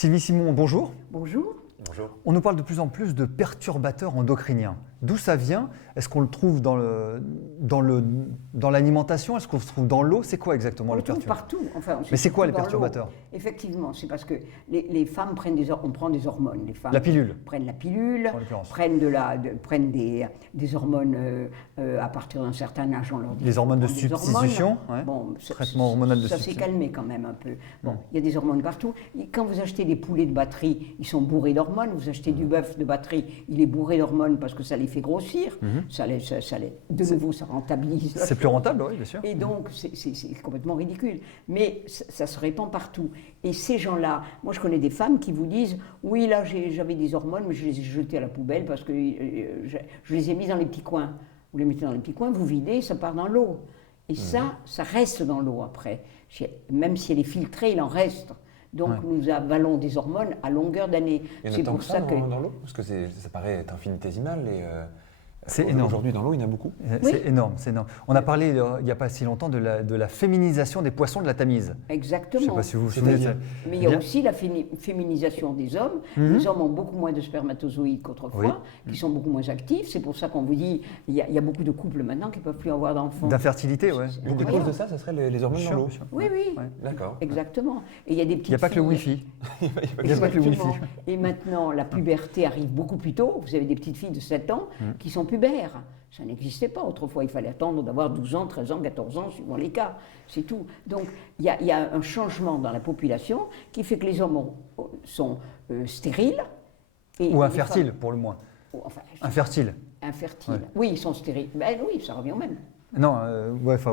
Sylvie Simon, bonjour. Bonjour. Bonjour. On nous parle de plus en plus de perturbateurs endocriniens. D'où ça vient? Est-ce qu'on le trouve dans l'alimentation? Est-ce qu'on le trouve dans l'eau? C'est quoi exactement On le le trouve perturbateur? partout. Enfin, Mais c'est quoi les dans l'eau. perturbateurs? Effectivement, c'est parce que les femmes prennent on prend des hormones. Les femmes La pilule. prennent la pilule, En l'occurrence. prennent des hormones à partir d'un certain âge. Les hormones de substitution, ouais. Traitement hormonal de ça s'est substitution. calmé quand même un peu. Bon, il y a des hormones partout. Et quand vous achetez des poulets de batterie, ils sont bourrés d'hormones. Vous achetez du bœuf de batterie, il est bourré d'hormones parce que ça les fait grossir. De nouveau, ça rentabilise. C'est plus rentable, oui, bien sûr. Et donc, c'est complètement ridicule. Mais ça se répand partout. Et ces gens-là, moi je connais des femmes qui vous disent « Oui, là j'avais des hormones, mais je les ai jetées à la poubelle parce que je les ai mises dans les petits coins. » Vous les mettez dans les petits coins, vous videz, ça part dans l'eau. Et ça reste dans l'eau après. Même si elle est filtrée, il en reste. Donc nous avalons des hormones à longueur d'année. Il y en a tant que ça dans l'eau? Parce que ça paraît être infinitésimal et c'est énorme. Aujourd'hui dans l'eau, il y en a beaucoup. C'est énorme, c'est énorme. On a parlé il n'y a pas si longtemps de la féminisation des poissons de la Tamise. Exactement. Je ne sais pas si vous vous souvenez de ça. Mais il y a aussi la féminisation des hommes. Les hommes ont beaucoup moins de spermatozoïdes qu'autrefois, qui sont beaucoup moins actifs. C'est pour ça qu'on vous dit il y a beaucoup de couples maintenant qui ne peuvent plus avoir d'enfants. D'infertilité, oui. Donc à cause de ça serait les hormones dans l'eau. Oui, oui. Ouais. D'accord. Exactement. Et il y a des petites Il n'y a pas que le Wi-Fi. Il Il n'y a pas que le Wi-Fi. Et maintenant, la puberté arrive beaucoup plus tôt. Vous avez des petites filles de 7 ans qui sont pubères. Ça n'existait pas autrefois. Il fallait attendre d'avoir 12 ans, 13 ans, 14 ans, suivant les cas. C'est tout. Donc, il y a un changement dans la population qui fait que les hommes sont stériles. Ou infertiles, pour le moins. Enfin, infertiles. Infertiles. Ouais. Oui, ils sont stériles. Ben oui, ça revient au même. Non, oui. Enfin,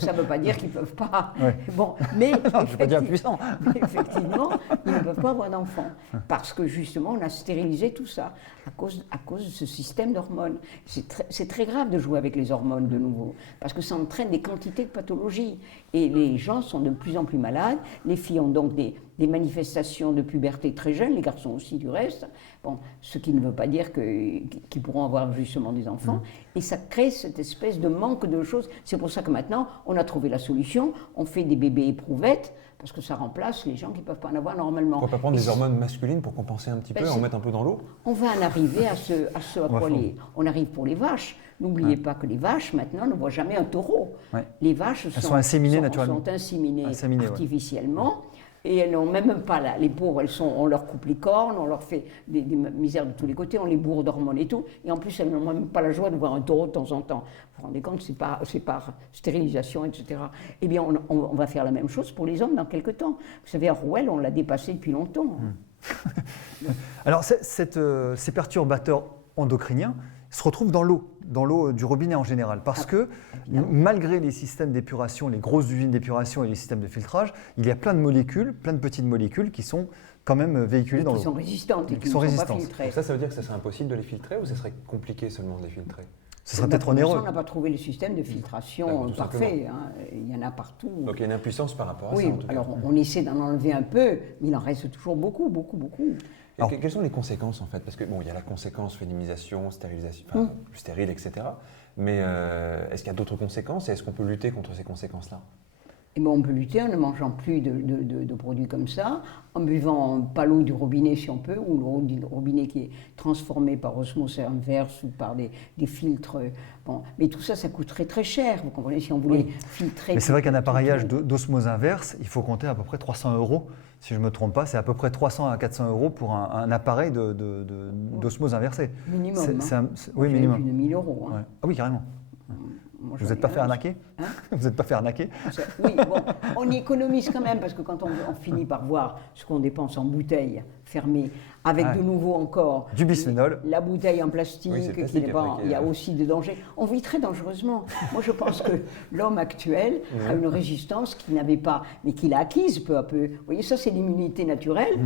ça ne veut pas dire qu'ils ne peuvent pas. Ouais. Bon, mais non, je ne veux pas dire impuissant. effectivement, ils ne peuvent pas avoir d'enfants. Parce que justement, on a stérilisé tout ça à cause de ce système d'hormones. C'est très grave de jouer avec les hormones de nouveau. Parce que ça entraîne des quantités de pathologies. Et les gens sont de plus en plus malades. Les filles ont donc des manifestations de puberté très jeunes, les garçons aussi du reste. Bon, ce qui ne veut pas dire qu'ils pourront avoir justement des enfants. Et ça crée cette espèce de manque de choses. C'est pour ça que maintenant, on a trouvé la solution. On fait des bébés éprouvettes, parce que ça remplace les gens qui ne peuvent pas en avoir normalement. Pourquoi pas prendre des hormones masculines pour compenser un petit peu et en mettre un peu dans l'eau? On va en arriver à ce à quoi on arrive pour les vaches. N'oubliez pas que les vaches, maintenant, ne voient jamais un taureau. Ouais. Les vaches sont inséminées naturellement. Sont inséminées artificiellement. Ouais. Et elles n'ont même pas, les pauvres, on leur coupe les cornes, on leur fait des misères de tous les côtés, on les bourre d'hormones et tout. Et en plus, elles n'ont même pas la joie de voir un taureau de temps en temps. Vous vous rendez compte, c'est par stérilisation, etc. Eh bien, on va faire la même chose pour les hommes dans quelques temps. Vous savez, à Rouel, on l'a dépassé depuis longtemps. Alors, ces perturbateurs endocriniens se retrouvent dans l'eau du robinet en général, parce que malgré les systèmes d'épuration, les grosses usines d'épuration et les systèmes de filtrage, il y a plein de molécules, plein de petites molécules qui sont quand même véhiculées dans l'eau. Qui sont résistantes et qui ne sont pas filtrées. Donc ça veut dire que ça serait impossible de les filtrer ou ça serait compliqué seulement de les filtrer? Ce serait peut-être onéreux. On n'a pas trouvé le système de filtration parfait. Il y en a partout. Donc il y a une impuissance par rapport à ça. Oui, alors on essaie d'en enlever un peu, mais il en reste toujours beaucoup. Et quelles sont les conséquences en fait? Parce que bon, il y a la conséquence féminisation, stérilisation, plus stérile, etc. Mais est-ce qu'il y a d'autres conséquences et est-ce qu'on peut lutter contre ces conséquences-là? Et ben on peut lutter en ne mangeant plus de produits comme ça, en buvant pas l'eau du robinet si on peut, ou l'eau du robinet qui est transformée par osmose inverse ou par des filtres. Bon, mais tout ça, ça coûte très très cher. Vous comprenez, si on voulait filtrer. Mais c'est vrai qu'un appareillage d'osmose inverse, il faut compter à peu près 300 €. Si je ne me trompe pas, c'est à peu près 300 à 400 € pour un appareil d'osmose inversée. Minimum. Oui, minimum. Plus de 1 000 €. Ouais. Ah oui, carrément. Vous n'êtes pas fait arnaquer? Vous n'êtes pas fait arnaquer? Oui, bon, on économise quand même, parce que quand on finit par voir ce qu'on dépense en bouteilles fermées, avec de nouveau encore du bisphénol, la bouteille en plastique, qui n'est pas, il y a aussi des dangers. On vit très dangereusement. Moi, je pense que l'homme actuel a une résistance qu'il n'avait pas, mais qu'il a acquise peu à peu. Vous voyez, ça, c'est l'immunité naturelle.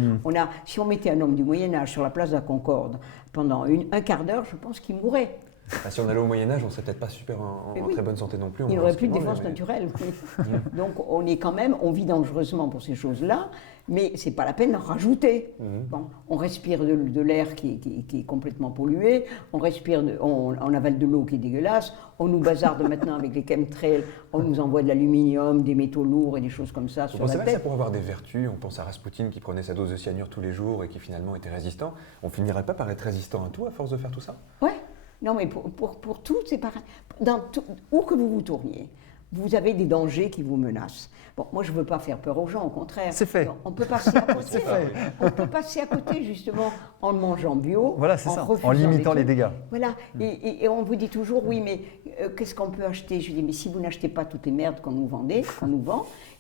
Si on mettait un homme du Moyen-Âge sur la place de la Concorde pendant un quart d'heure, je pense qu'il mourrait. Si on allait au Moyen-Âge, on serait peut-être pas super en oui. très bonne santé non plus. Il n'aurait plus de défense naturelle. Donc on est quand même, on vit dangereusement pour ces choses-là, mais c'est pas la peine d'en rajouter. Bon, on respire de l'air qui est complètement pollué, on avale de l'eau qui est dégueulasse, on nous bazarde maintenant avec les chemtrails, on nous envoie de l'aluminium, des métaux lourds et des choses comme ça sur la Vous pensez que ça tête. pourrait avoir des vertus? On pense à Raspoutine qui prenait sa dose de cyanure tous les jours et qui finalement était résistant. On finirait pas par être résistant à tout à force de faire tout ça? Ouais. Non, mais pour tout, c'est pareil. Où que vous vous tourniez, vous avez des dangers qui vous menacent. Bon, moi, je ne veux pas faire peur aux gens, au contraire. C'est fait. On peut passer à côté. On peut passer à côté, justement, en mangeant bio. Voilà, c'est ça, en refusant limitant les trucs. dégâts. Voilà, et on vous dit toujours, oui, mais qu'est-ce qu'on peut acheter? Je dis, mais si vous n'achetez pas toutes les merdes qu'on nous vend,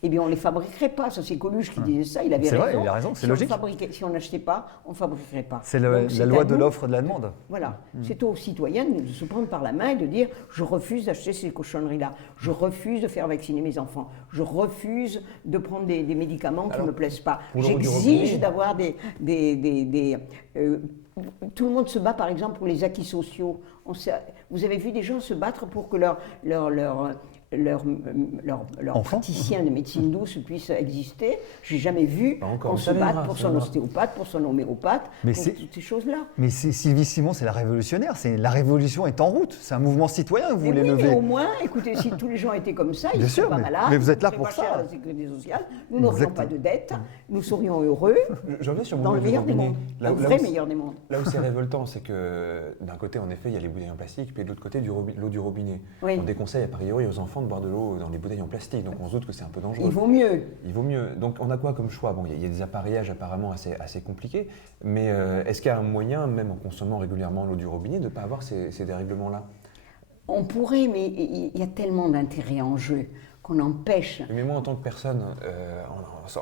eh bien, on ne les fabriquerait pas. Ça, c'est Coluche qui disait ça, il avait C'est raison. vrai, il a raison, c'est logique. Si on n'achetait pas, on ne fabriquerait pas. C'est Donc, la loi à de nous. l'offre et de la demande. Voilà, c'est aux citoyens de se prendre par la main et de dire je refuse d'acheter ces cochonneries-là, je refuse de faire vacciner mes enfants, je refuse de prendre des médicaments qui ne me plaisent pas, pour l'eau du j'exige robinet. d'avoir tout le monde se bat par exemple pour les acquis sociaux. Vous avez vu des gens se battre pour que leur Enfant. praticien de médecine douce puisse exister. J'ai jamais vu Pas encore. qu'on Ça se viendra, batte pour ça son viendra. ostéopathe, pour son homéopathe, Mais pour c'est- toutes ces choses-là. Mais Sylvie Simon, c'est la révolutionnaire. La révolution est en route. C'est un mouvement citoyen que vous Mais voulez oui, lever. mais au moins, écoutez, si tous les gens étaient comme ça, ils Bien ne seraient sûr, pas mais- malades, mais vous êtes là ils pour ne seraient pas ça. cher à la sécurité sociale, nous n'aurions pas de dettes, nous serions heureux Je reviens sur mon dans le mot du meilleur des robinet. mondes, Là le où- vrai là où- meilleur des mondes. Là où c'est révoltant, c'est que d'un côté, en effet, il y a les bouteilles en plastique, puis de l'autre côté, l'eau du robinet. Oui. On déconseille a priori aux enfants de boire de l'eau dans les bouteilles en plastique, donc on se doute que c'est un peu dangereux. Il vaut mieux. Il vaut mieux. Donc on a quoi comme choix? Bon, il y a des appareillages apparemment assez compliqués, mais est-ce qu'il y a un moyen, même en consommant régulièrement l'eau du robinet, de ne pas avoir ces dérèglements-là? On pourrait, mais il y a tellement d'intérêts en jeu qu'on empêche. Mais moi, en tant que personne,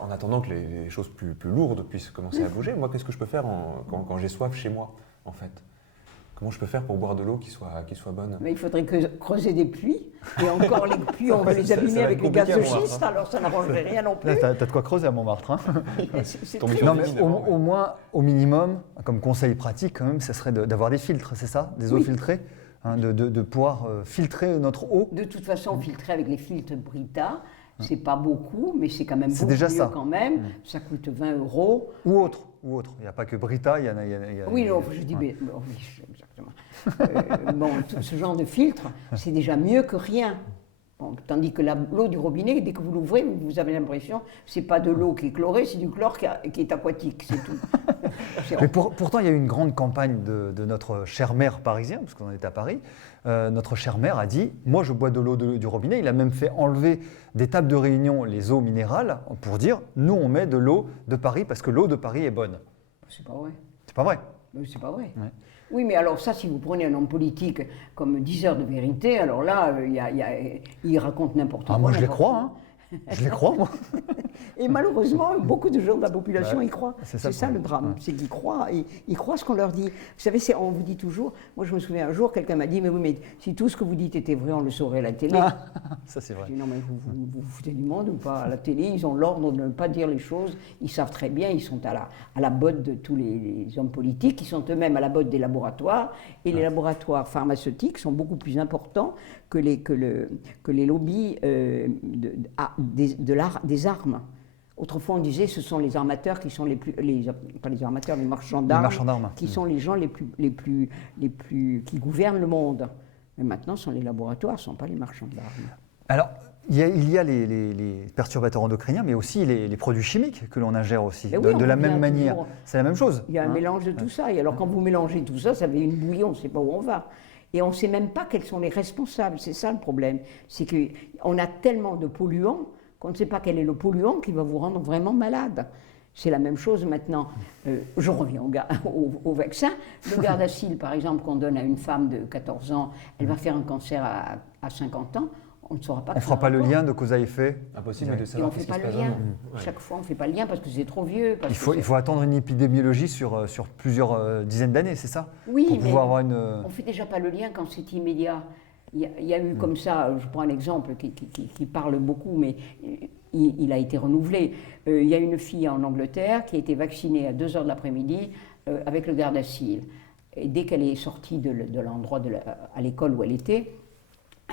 en attendant que les choses plus lourdes puissent commencer à bouger, moi, qu'est-ce que je peux faire quand j'ai soif chez moi, en fait? Comment je peux faire pour boire de l'eau qui soit bonne? Mais il faudrait creuser des puits, et encore les puits, on va les Ça abîmer va avec être les gaz de compliqué à voir, schiste, alors ça n'arrangerait rien non plus. Là, t'as de quoi creuser à Montmartre. Hein. C'est Tombé très sur Non, des mais mines avant, au moins, au minimum, comme conseil pratique, quand même, ça serait d'avoir des filtres, c'est ça? Des eaux Oui. filtrées, hein, de pouvoir filtrer notre eau. De toute façon, filtrer avec les filtres Brita, c'est pas beaucoup, mais c'est quand même C'est beaucoup déjà mieux ça. quand même. Ça coûte 20 €. Ou autre. Il n'y a pas que Brita, il y en a. Oui, non, je dis, mais, oui, exactement. Bon, tout ce genre de filtre, c'est déjà mieux que rien. Bon, tandis que l'eau du robinet, dès que vous l'ouvrez, vous avez l'impression que c'est pas de l'eau qui est chlorée, c'est du chlore qui est aquatique, c'est tout. Mais pourtant, il y a eu une grande campagne de notre cher maire parisien, parce qu'on est à Paris. Notre cher maire a dit « Moi, je bois de l'eau du robinet ». Il a même fait enlever des tables de réunion les eaux minérales pour dire « Nous, on met de l'eau de Paris parce que l'eau de Paris est bonne C'est pas vrai. ». C'est pas vrai. Mais c'est pas vrai. Ouais. Oui, mais alors ça, si vous prenez un homme politique comme 10 heures de vérité, alors là, il raconte n'importe quoi. Moi, je les n'importe crois. où. Hein. Je les crois, moi. Et malheureusement, beaucoup de gens de la population Ouais, y croient. c'est C'est ça ça, le le drame, ouais. c'est qu'ils croient, ils croient ce qu'on leur dit. Vous savez, on vous dit toujours, moi je me souviens un jour, quelqu'un m'a dit, mais oui, mais si tout ce que vous dites était vrai, on le saurait à la télé. Ça, c'est vrai. Je dis, non, mais vous foutez du monde ou pas? À la télé, ils ont l'ordre de ne pas dire les choses, ils savent très bien, ils sont à la botte de tous les hommes politiques, ils sont eux-mêmes à la botte des laboratoires, et les laboratoires pharmaceutiques sont beaucoup plus importants que les lobbies des armes. Autrefois, on disait ce sont les armateurs qui sont pas les armateurs, les marchands d'armes, qui sont les gens qui gouvernent le monde. Mais maintenant, ce sont les laboratoires, ce ne sont pas les marchands d'armes. Alors, il y a les perturbateurs endocriniens, mais aussi les produits chimiques que l'on ingère aussi, Mais oui, de on la revient même manière. toujours. C'est la même chose. Il y a un hein. mélange de tout ça. Et alors, quand vous mélangez tout ça, ça fait une bouillie, on ne sait pas où on va. Et on ne sait même pas quels sont les responsables. C'est ça le problème. C'est qu'on a tellement de polluants qu'on ne sait pas quel est le polluant qui va vous rendre vraiment malade. C'est la même chose maintenant. Je reviens au vaccin. Le Gardasil, par exemple, qu'on donne à une femme de 14 ans, elle va faire un cancer à 50 ans. On ne saura pas. On ne fera pas le lien de cause à effet. Impossible de Et on savoir ne fait qu'est-ce qui pas se le passe lien. vraiment. Ouais. Chaque fois, on ne fait pas le lien parce que c'est trop vieux. Parce que Il faut attendre une épidémiologie sur plusieurs dizaines d'années, c'est ça? Oui, pour mais pouvoir avoir une. on ne fait déjà pas le lien quand c'est immédiat. Il y a eu comme ça, je prends un exemple qui parle beaucoup, mais il a été renouvelé. Il y a une fille en Angleterre qui a été vaccinée à 2 h de l'après-midi avec le Gardasil. Et dès qu'elle est sortie de l'endroit à l'école où elle était,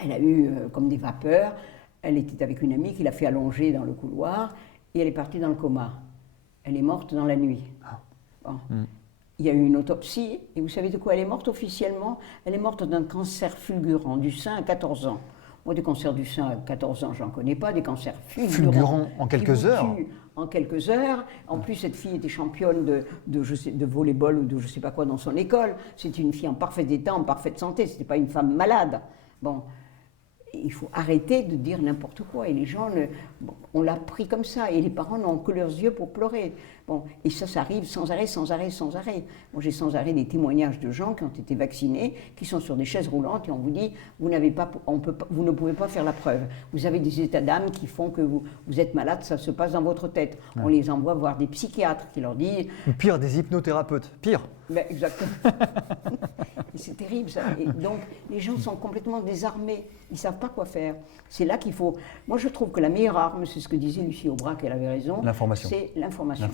elle a eu comme des vapeurs. Elle était avec une amie qui l'a fait allonger dans le couloir et elle est partie dans le coma. Elle est morte dans la nuit. Bon. Il y a eu une autopsie et vous savez de quoi elle est morte officiellement? Elle est morte d'un cancer fulgurant du sein à 14 ans. Moi, des cancers du sein à 14 ans, j'en connais pas. Des cancers fulgurants en quelques heures. En quelques heures. En plus, cette fille était championne de volley-ball ou de je sais pas quoi dans son école. C'était une fille en parfait état, en parfaite santé. C'était pas une femme malade. Bon. Il faut arrêter de dire n'importe quoi. Et les gens, on l'a pris comme ça. Et les parents n'ont que leurs yeux pour pleurer. Bon, et ça arrive sans arrêt, sans arrêt, sans arrêt. Bon, j'ai sans arrêt des témoignages de gens qui ont été vaccinés, qui sont sur des chaises roulantes, et on vous dit, vous ne pouvez pas faire la preuve. Vous avez des états d'âme qui font que vous êtes malade, ça se passe dans votre tête. Ouais. On les envoie voir des psychiatres qui leur disent... Ou pire, des hypnothérapeutes. Pire. Ben, exactement. C'est terrible, ça. Et donc, les gens sont complètement désarmés. Ils ne savent pas quoi faire. C'est là qu'il faut... Moi, je trouve que la meilleure arme, c'est ce que disait Lucie Aubrac, elle avait raison, c'est l'information.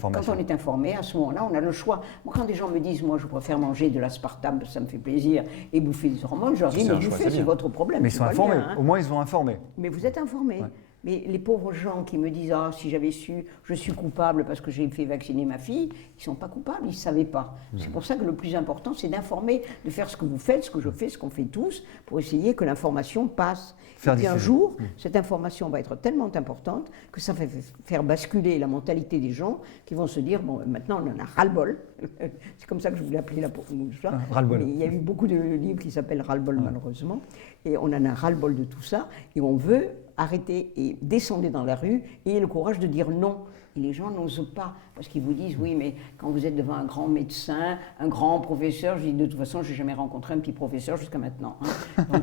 Quand on est informé, à ce moment-là, on a le choix. Moi, quand des gens me disent, moi, je préfère manger de l'aspartame, ça me fait plaisir, et bouffer des hormones, je leur dis, mais bouffez, c'est votre problème. Mais ils sont informés. Bien, hein. Au moins, ils sont informés. Mais vous êtes informés. Ouais. Mais les pauvres gens qui me disent « Ah, si j'avais su, je suis coupable parce que j'ai fait vacciner ma fille », ils ne sont pas coupables, ils ne savaient pas. C'est pour ça que le plus important, c'est d'informer, de faire ce que vous faites, ce que je fais, ce qu'on fait tous, pour essayer que l'information passe. Et puis un jour, cette information va être tellement importante que ça va faire basculer la mentalité des gens qui vont se dire « Bon, maintenant, on en a ras-le-bol ». C'est comme ça que je voulais appeler la ça. Ras-le-bol. Il y a eu beaucoup de livres qui s'appellent « Ras-le-bol », malheureusement. Et on en a ras-le-bol de tout ça. Et on veut arrêter et descendre dans la rue et ayez le courage de dire non. Et les gens n'osent pas, parce qu'ils vous disent, oui, mais quand vous êtes devant un grand médecin, un grand professeur, je dis, de toute façon, je n'ai jamais rencontré un petit professeur jusqu'à maintenant. Hein.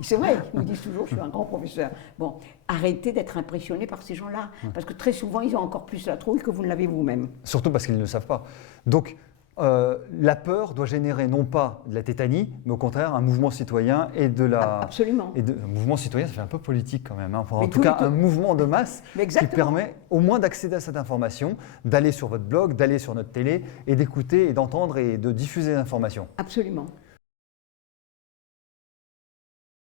C'est vrai, ils me disent toujours, je suis un grand professeur. Bon, arrêtez d'être impressionné par ces gens-là, parce que très souvent, ils ont encore plus la trouille que vous ne l'avez vous-même. Surtout parce qu'ils ne le savent pas. Donc, la peur doit générer non pas de la tétanie, mais au contraire un mouvement citoyen et de la... Absolument. Un mouvement citoyen, ça fait un peu politique quand même. Hein. Enfin, en tout cas, un mouvement de masse qui permet au moins d'accéder à cette information, d'aller sur votre blog, d'aller sur notre télé et d'écouter et d'entendre et de diffuser l'information. Absolument.